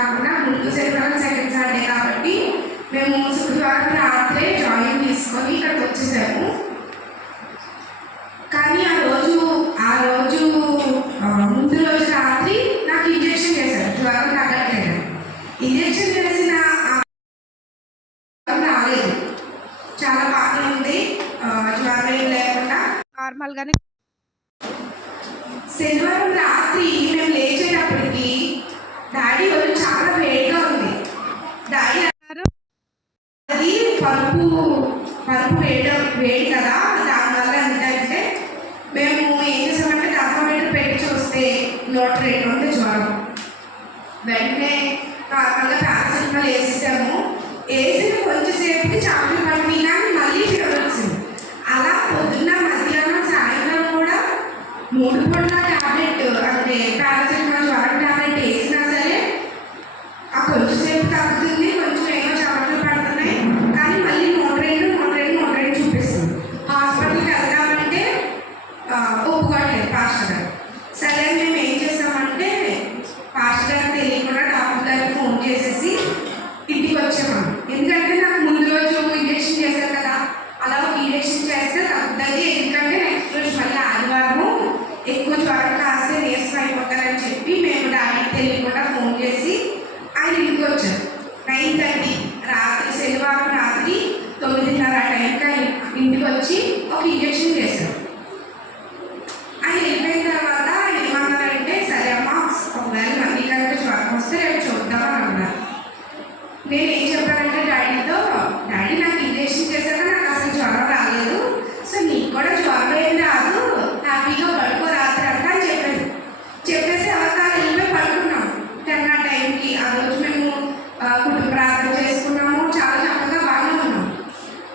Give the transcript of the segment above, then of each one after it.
కాకుండా ముందు శనివారం సెకండ్ సండే కాబట్టి మేము శుక్రవారం రాత్రే జాయిన్ తీసుకొని ఇక్కడికి వచ్చేసాము. మనకి వేడి కదా దానివల్ల ఏంటంటే మేము ఏం చేసామంటే టర్మోమీటర్ పెట్టి చూస్తే నూట రెండు ఉంది జ్వరం. వెంటనే నార్మల్గా పారాసిటమాల్ వేసేసాము. వేసిన కొంచెంసేపుకి చాపలు పడిపోయినా మళ్ళీ ఫీవర్ వచ్చింది. అలా పొద్దున్న మధ్యాహ్నం సాయంత్రం కూడా మూడు పూట టాబ్లెట్ అంటే paracetamol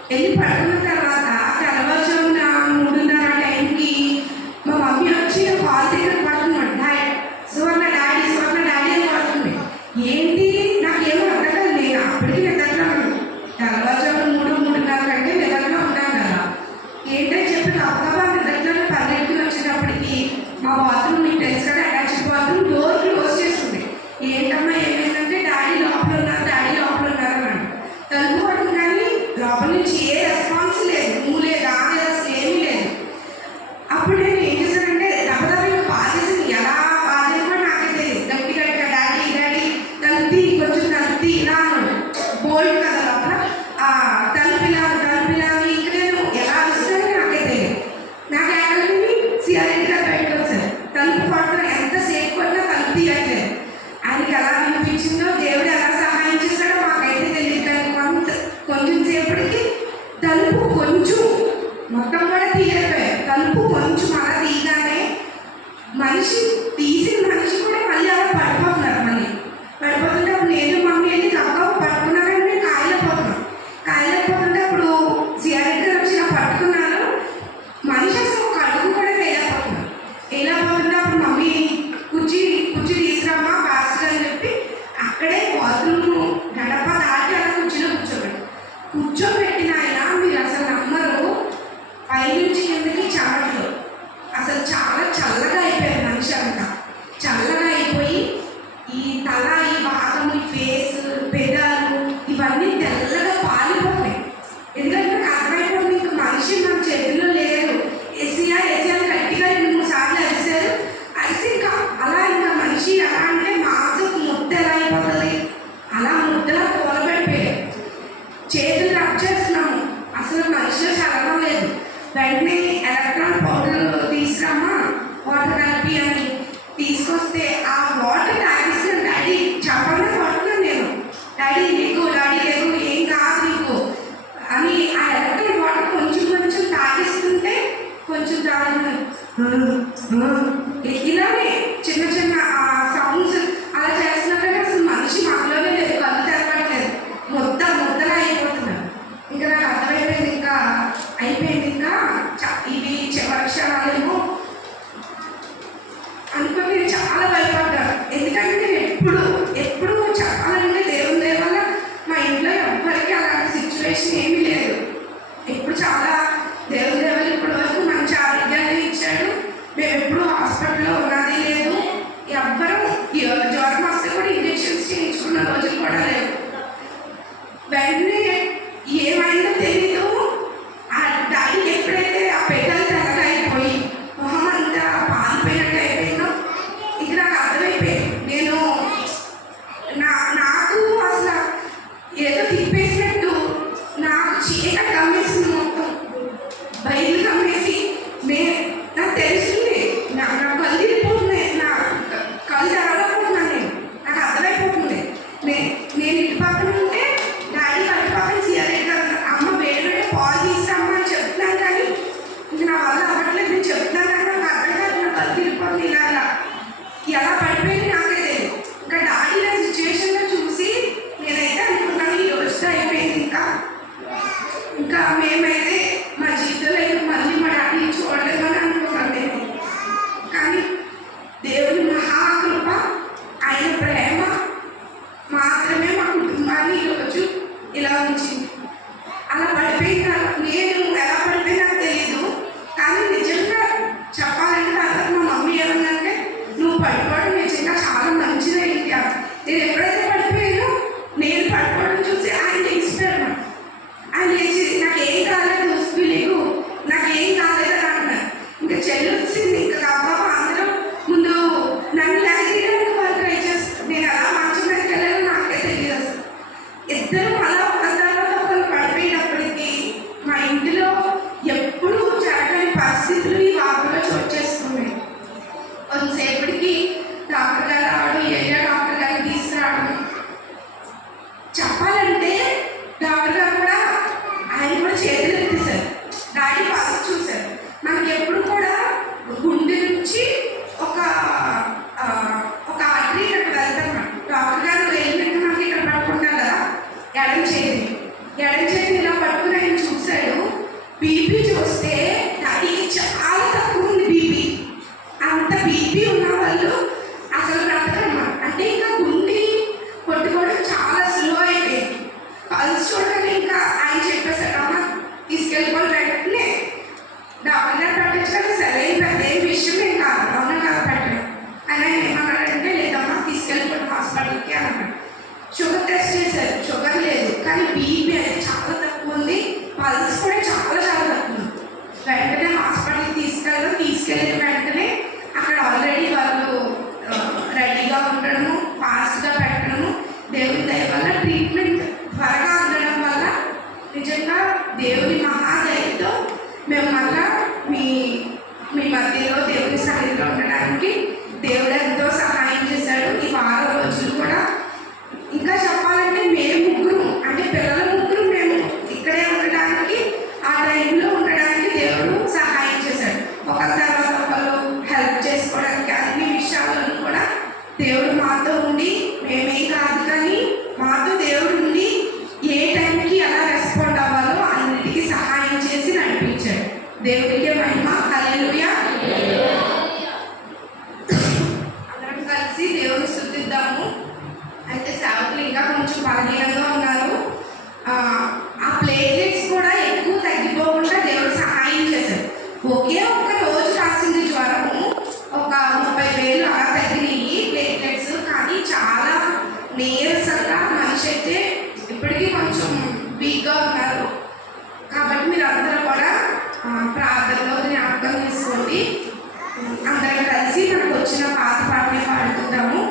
Ele pagou be built. Now, hello. ఒకే ఒక్క రోజు రాసింది జ్వరము. ఒక ముప్పై వేలు అలా తగ్గినాయి ప్లేట్లెట్స్ కానీ చాలా నీరసంగా మనిషి అయితే ఇప్పటికీ కొంచెం వీక్గా ఉన్నారు. కాబట్టి మీరు అందరూ కూడా ప్రార్థనలో జ్ఞాపకం చేసుకోండి అందరం కలిసి మనకు వచ్చిన పాత పాటని పాడుకుందాము.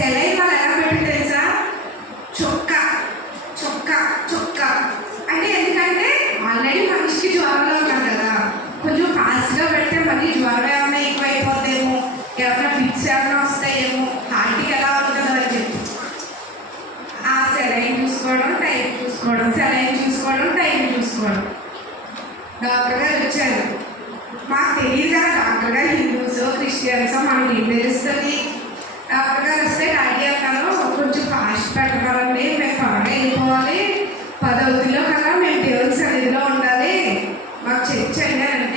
సెలైన్ వాళ్ళు ఎలా పెట్టి తెలుసా? చొక్క చొక్క చొక్క. అంటే ఎందుకంటే ఆల్రెడీ మనిషికి జ్వరంలో ఉన్నాం కదా. కొంచెం ఫాస్ట్గా పెడితే మళ్ళీ జ్వరం ఏమైనా ఎక్కువ అయిపోద్దేమో ఏమైనా ఫిట్స్ ఏమైనా వస్తాయేమో హార్ట్కి ఎలా ఉంటుందో అని చెప్పి. ఆ సెలైన్ చూసుకోవడం టైం చూసుకోవడం సెలైన్ చూసుకోవడం టైం చూసుకోవడం. డాక్టర్ గారు వచ్చారు. మాకు తెలియదు కదా డాక్టర్ గారు హిందూస్ క్రిస్టియన్స్ మనకి ఏం తెలుస్తుంది? డాక్టర్ వస్తే ఐడియా అన్నారు కొంచెం ఫాస్ట్ పెట్టగలండి మేము త్వరగా వెళ్ళిపోవాలి. పదవదిలో కల్లా మేము దేవుని సన్నిధిలో ఉండాలి. మాకు చర్చ్ అండి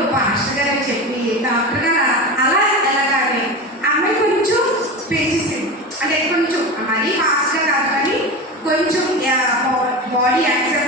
ఏదో పాస్టర్ గారు చెప్పి డాక్టర్ గారు అలా వెళ్ళగానే అమ్మాయి కొంచెం స్పేసిసింది అంటే కొంచెం మరీ ఫాస్ట్గా కాదు కానీ కొంచెం బాడీ యాక్సెస్